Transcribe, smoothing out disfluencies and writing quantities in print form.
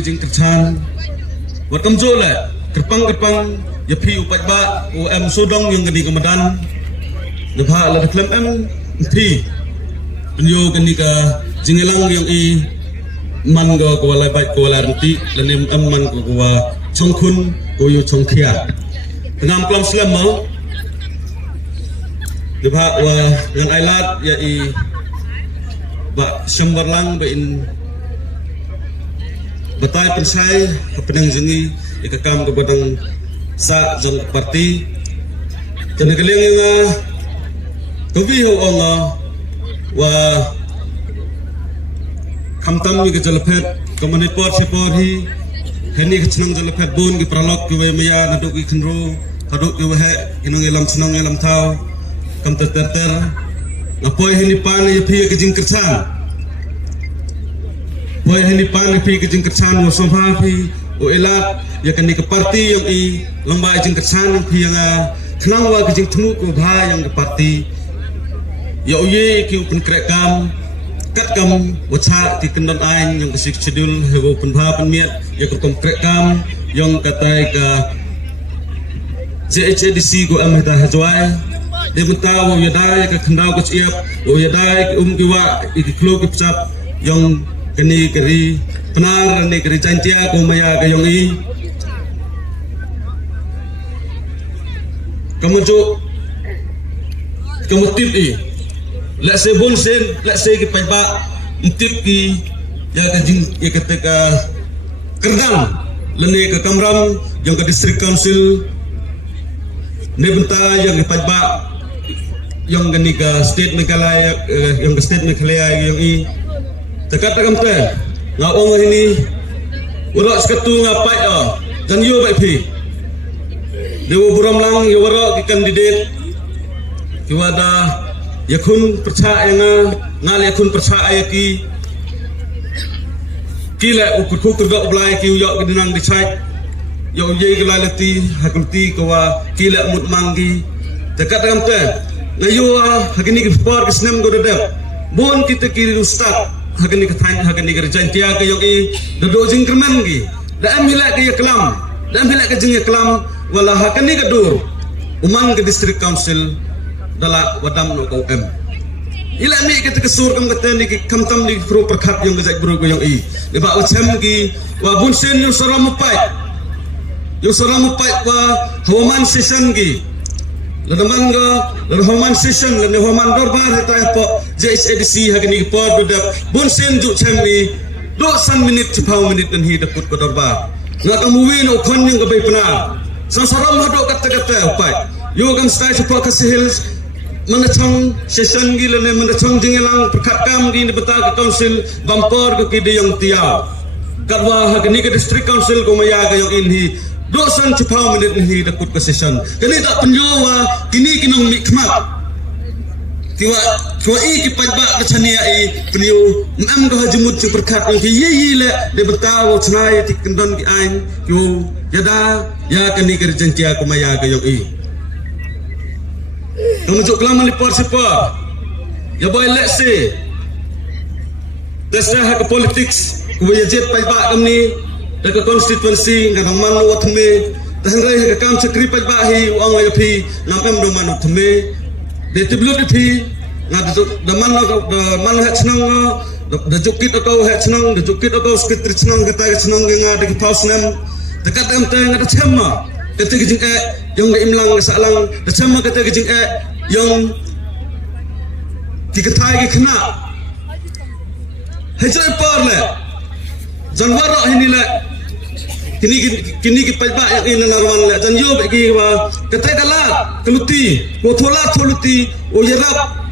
jing kercan buat kamjo le kerpang ya pi upat ba om sodong yang gedi kemedan lebha la klem em pi penyo geni ka jingelang yang i man go ko la bai ko la renti lenem em man ko wa chongkhun ko yu chongkhia ngam klom slam mo lebha wa yang ailat ya i ba sambarlang ba in batai pensai penang jengi ikakam ke badang sa jong parti jana keleng nga tobi ho Allah wa khamtam ni ke jalapet komani pot se por hi heni ke chnang jalapet bon ki pralok ki we maya naduk ki khnro haduk ki we inong elam chnang elam thau kam ter ngapoi heni pan ye phi ke jing kerchan boy heni pan pi ke jing kersan wo sofa pi o elat ya kan ni ke parti yang i lomba jing kersan pi yang khnang wa ke jing thnu ko bha yang ke parti ya uye ki open krek kam kat kam wacha ki kendon ain yang ke schedule he open bha pan miet ya ke kom krek kam yang katai ka JHDC ko am ta hajwai de buta wo ya dai ke khandau ko chiap wo ya dai ki wa ki klo ki psap yang kini keri penar ni keri cantia ko maya ka yong i kamu tip i lek se bon sen lek se ki pai ba tip ki ya ka jing ya ketika kerdang lene ke kamram yang ke district council ne benta yang ke pai ba yang gani ka state Meghalaya yang ke state Meghalaya yang i dekat takam te ngaong ini urak sekatu ngapai dan yo bai pi dewa buram lang yo wara ki kandidat ki wada yakun percaya ngal yakun percaya ki kila ukur ku ga oblai ki yo ki dinang dicai yo ye ki lalati hakulti ko wa kila mut manggi dekat takam te ngayo hakini ki sport ki snem go dedap bon kita ki ustad hakani kathan hakani kerjaan dia ke yogi dodo jingkerman gi da amila ke kelam da amila ke jing kelam wala hakani kedur umang ke district council dala wadam no ko em ila mi ke kesur kam kata ni kamtam ni pro perkhat yang gajak bro ko yang i le ba ucham gi wa bun sen yo soram pai wa hawaman session gi ledaman ga ledaman session le hawaman dorbar heta po JHDC hakini po dodak bon sen ju chamni do san minit chupau minit dan hi dakut ko dorbar na kamuwi no khon yang ga bai pana sasaram hado kata pai yo gam stai chupa ka hills manachang session gi le manachang jingelang perkat kam gi beta ke council bampor ko ki de yang tiao katwa hakini ke district council ko maya ga yang inhi dosan chupau menit ni dakut ke session kini tak penjowa kini kinong mikmat tiwa i ki pajba ke chania i penyo nam go hajumut chu perkhat ki ye le de betaw chnai ti kendon ki ain yo yada ya kini ke jentia ko maya ke yo i kamujuk kelam lipor sepor ya boy let's say dasar hak politics ko ye jet pajba kamni dekat konstituensi ngadang manu wathme tahrai ke kam sekri pajba hi wang ya phi nampem do manu thme de tiblu de phi ngad da man ha chnang da jukit ko ha chnang da jukit ko skitri chnang kata chnang ngad ke pausnam dekat am te ngad chama kete ke jing yang imlang salang da chama kete ke jing yang diketai ke kena hejai par le janwar ini le kini ki pajba yang ina narwan le jan yo ki wa kata kala keluti ko thola tholuti o yerap